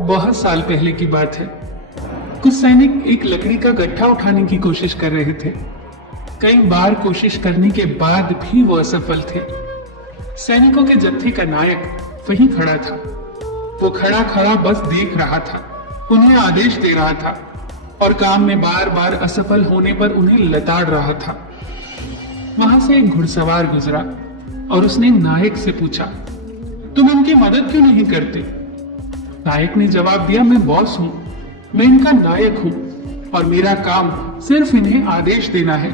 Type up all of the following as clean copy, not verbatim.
बहुत साल पहले की बात है। कुछ सैनिक एक लकड़ी का गट्ठा उठाने की कोशिश कर रहे थे। कई बार कोशिश करने के बाद भी वो असफल थे। सैनिकों के जत्थे का नायक वहीं खड़ा था। वो खड़ा खड़ा बस देख रहा था, उन्हें आदेश दे रहा था और काम में बार बार असफल होने पर उन्हें लताड़ रहा था। वहां से एक घुड़सवार गुजरा और उसने नायक से पूछा, तुम इनकी मदद क्यों नहीं करते? नायक ने जवाब दिया, मैं बॉस हूं, मैं इनका नायक हूं और मेरा काम सिर्फ इन्हें आदेश देना है।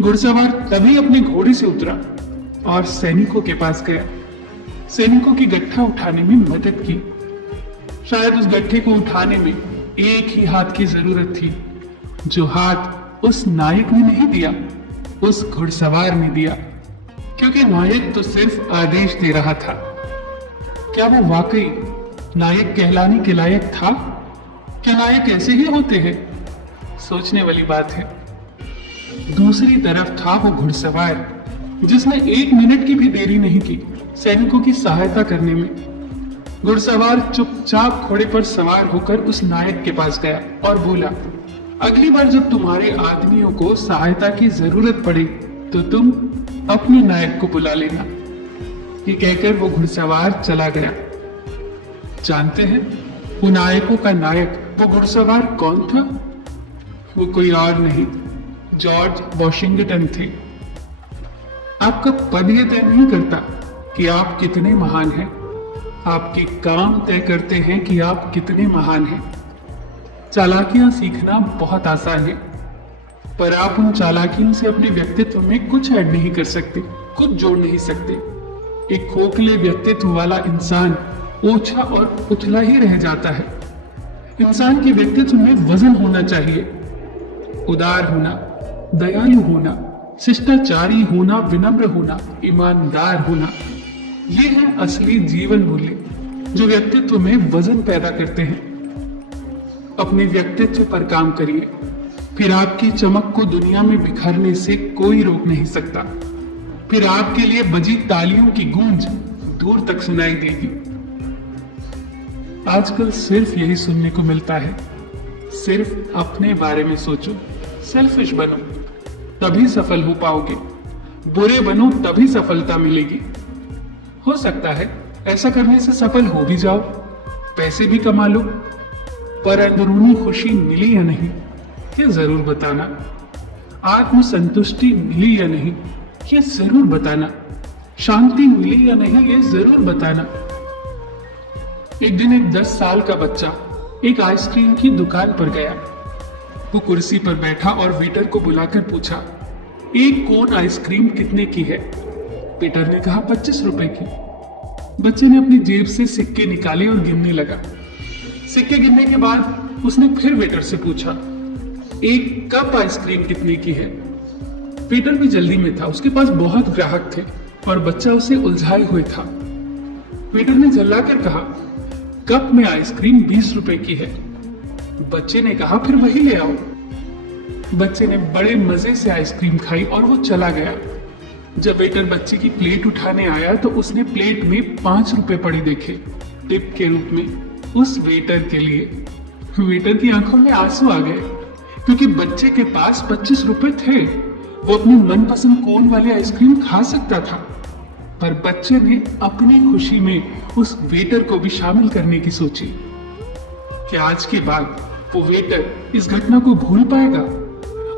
घुड़सवार तभी अपने घोड़े से उतरा और सैनिकों के पास गया। सैनिकों की गट्ठा उठाने में मदद की। शायद उस गट्ठे को उठाने में एक ही हाथ की जरूरत थी, जो हाथ उस नायक ने नहीं दिया, उस घुड़सवार ने दिया, क्योंकि नायक तो सिर्फ आदेश दे रहा था। क्या वो वाकई नायक कहलाने के लायक था? क्या नायक ऐसे ही होते हैं? सोचने वाली बात है। दूसरी तरफ था वो घुड़सवार, जिसने 1 मिनट की भी देरी नहीं की सैनिकों की सहायता करने में। घुड़सवार चुपचाप घोड़े पर सवार होकर उस नायक के पास गया और बोला, अगली बार जब तुम्हारे आदमियों को सहायता की जरूरत पड़े तो तुम अपने नायक को बुला लेना। ये कहकर वो घुड़सवार चला गया। जानते हैं वो नायकों का नायक, वो घुड़सवार कौन था? वो कोई और नहीं, जॉर्ज वॉशिंगटन थे। आपका पद ये तय नहीं करता कि आप कितने महान हैं, आपके काम तय करते हैं कि आप कितने महान हैं। चालाकियां सीखना बहुत आसान है, पर आप उन चालाकियों से अपने व्यक्तित्व में कुछ ऐड नहीं कर सकते, कुछ जोड़ नहीं सकते। एक खोखले व्यक्तित्व वाला इंसान ओछा और उथला ही रह जाता है। इंसान के व्यक्तित्व में वजन होना चाहिए, उदार होना, दयालु होना, शिष्टाचारी होना, विनम्र होना, ईमानदार होना। ये है असली जीवन मूल्य जो व्यक्तित्व में वजन पैदा करते हैं। अपने व्यक्तित्व पर काम करिए, फिर आपकी चमक को दुनिया में बिखरने से कोई रोक नहीं सकता। फिर आपके लिए बजी तालियों की गूंज दूर तक सुनाई देगी। आजकल सिर्फ यही सुनने को मिलता है, सिर्फ अपने बारे में सोचो, सेल्फिश बनो तभी सफल हो पाओगे, बुरे बनो तभी सफलता मिलेगी। हो सकता है ऐसा करने से सफल हो भी जाओ, पैसे भी कमा लो, पर अंदरूनी खुशी मिली या नहीं ये जरूर बताना। आत्म संतुष्टि मिली या नहीं ये जरूर बताना। शांति मिली या नहीं ये जरूर बताना। एक दिन एक 10 साल का बच्चा एक आइसक्रीम की दुकान पर गया। वो कुर्सी पर बैठा और वेटर को बुलाकर पूछा, एक कोन आइसक्रीम कितने की है? वेटर ने कहा 25 रुपए की। बच्चे ने अपनी जेब से सिक्के निकाले और गिनने लगा। सिक्के गिनने के बाद उसने फिर वेटर से पूछा, एक कप आइसक्रीम कितने की है? वेटर भी जल्दी में था, उसके पास बहुत ग्राहक थे और बच्चा उसे उलझाए हुए था। वेटर ने चिल्लाकर कहा, कप में आइसक्रीम 20 रुपए की है। बच्चे ने कहा, फिर वही ले आओ। बच्चे ने बड़े मजे से आइसक्रीम खाई और वो चला गया। जब वेटर बच्चे की प्लेट उठाने आया तो उसने प्लेट में 5 रुपए पड़ी देखे टिप के रूप में उस वेटर के लिए। वेटर की आंखों में आंसू आ गए, क्योंकि बच्चे के पास 25 रुपए थे। वो अपनी मनपसंद कोन वाली आइसक्रीम खा सकता था, पर बच्चे ने अपनी खुशी में उस वेटर को भी शामिल करने की सोची। कि आज के बाद वो वेटर इस घटना को भूल पाएगा?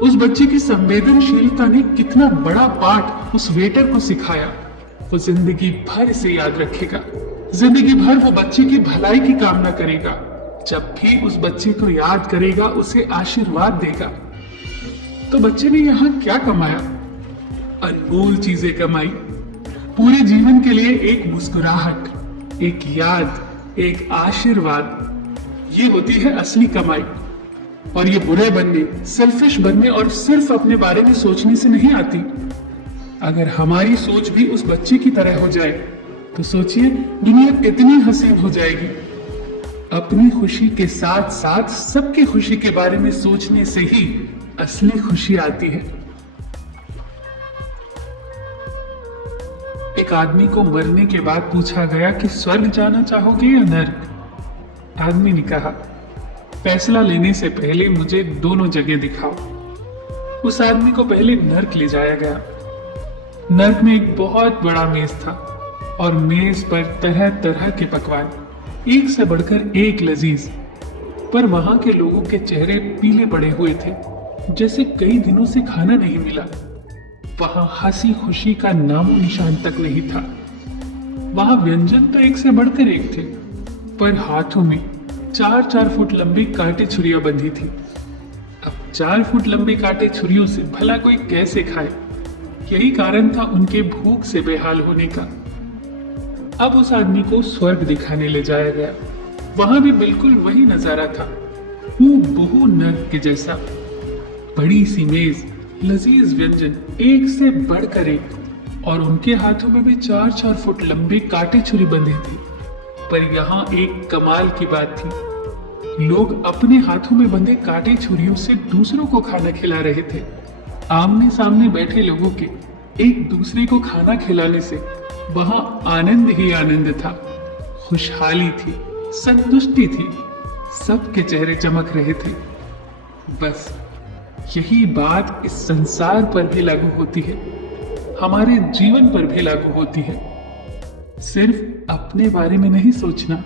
उस बच्चे की संवेदनशीलता ने कितना बड़ा पाठ उस वेटर को सिखाया, वो जिंदगी भर इसे याद रखेगा। जिंदगी भर वो बच्चे की भलाई की कामना करेगा। जब भी उस बच्चे को याद करेगा, उसे आशीर्वाद देगा। तो बच्चे ने यहाँ क्या कमाया? अनमोल चीजें कमाई। पूरे जीवन के लिए एक मुस्कुराहट, एक याद, एक आशीर्वाद, ये होती है असली कमाई। और ये बुरे बनने, सेल्फिश बनने और सिर्फ अपने बारे में सोचने से नहीं आती। अगर हमारी सोच भी उस बच्चे की तरह हो जाए तो सोचिए दुनिया कितनी हसीन हो जाएगी। अपनी खुशी के साथ साथ सबकी खुशी के बारे में सोचने से ही असली खुशी आती है। एक आदमी को मरने के बाद पूछा गया कि स्वर्ग जाना चाहोगे या नर्क? आदमी ने कहा, फैसला लेने से पहले मुझे दोनों जगह दिखाओ। उस आदमी को पहले नर्क ले जाया गया। नर्क में एक बहुत बड़ा मेज था और मेज पर तरह तरह के पकवान, एक से बढ़कर एक लजीज। पर वहां के लोगों के चेहरे पीले पड़े हुए थे, जैसे कई दिनों से खाना नहीं मिला। वहां हंसी खुशी का नामो निशान तक नहीं था। वहां व्यंजन तो एक से बढ़कर एक थे, पर हाथों में 4-4 फुट लंबी कांटे छुरियां बंधी थी। अब 4 फुट लंबी कांटे छुरियों से भला कोई कैसे खाए? यही कारण था उनके भूख से बेहाल होने का। अब उस आदमी को स्वर्ग दिखाने ले जाया गया। वहां भी बिल्कुल वही नजारा था, हूबहू नर्क के जैसा। बड़ी सी मेज, लजीज व्यंजन एक से बढ़कर एक, और उनके हाथों में भी 4-4 फुट लंबी कांटे छुरी बंधी थी। पर यहाँ एक कमाल की बात थी, लोग अपने हाथों में बंधे कांटे छुरियों से दूसरों को खाना खिला रहे थे। आमने सामने बैठे लोगों के एक दूसरे को खाना खिलाने से वहां आनंद ही आनंद था, खुशहाली थी, संतुष्टि थी, सबके चेहरे चमक रहे थे। बस यही बात इस संसार पर भी लागू होती है, हमारे जीवन पर भी लागू होती है। सिर्फ अपने बारे में नहीं सोचना,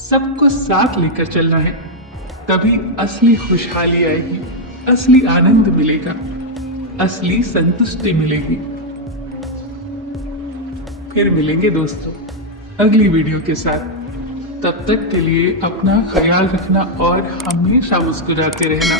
सबको साथ लेकर चलना है, तभी असली खुशहाली आएगी, असली आनंद मिलेगा, असली संतुष्टि मिलेगी। फिर मिलेंगे दोस्तों अगली वीडियो के साथ। तब तक के लिए अपना ख्याल रखना और हमेशा मुस्कुराते रहना।